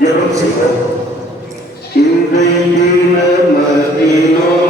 ஜெபம் செய்வோம். இன்றைய மதியம்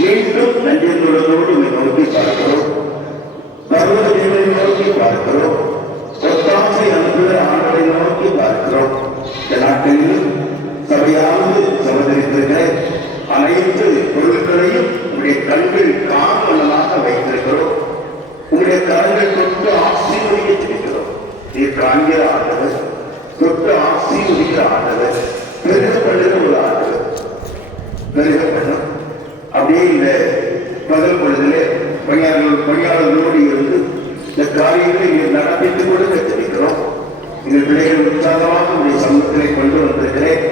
மீண்டும் நன்றியுள்ளதோடு நோக்கி பார்க்கிறோம். பருவதேவனை நோக்கி பார்க்கிறோம். ஒத்தாசை அனுப்புகிற ஆண்டை நோக்கி பார்க்கிறோம். இந்த நாட்டில் சபையாவது சமதரித்திருக்கிற அனைத்து பொருட்களையும் உங்களுடைய கண்கள் காவலமாக வைத்திருக்கிறோம். உங்களுடைய கரங்கள் தொட்டு ஆசீர்வதிக்கிறோம். நீ காண்கிற ஆண்டவர், தொட்டு ஆசீர்வதிக்கிற ஆண்டவர், பெருகப்படுகிற ஒரு ஆண்டவர், பெருகப்படும். அப்படியே இந்த பகல் பொழுதிலே பணியாளர்களோடு இருந்து இந்த காரியங்களை நீங்கள் நடப்பித்துக் கொண்டு கற்றிருக்கிறோம். எங்கள் பிள்ளைகள் உற்சாகமாக உடைய சமூகத்திலே கொண்டு வந்திருக்கிறேன்.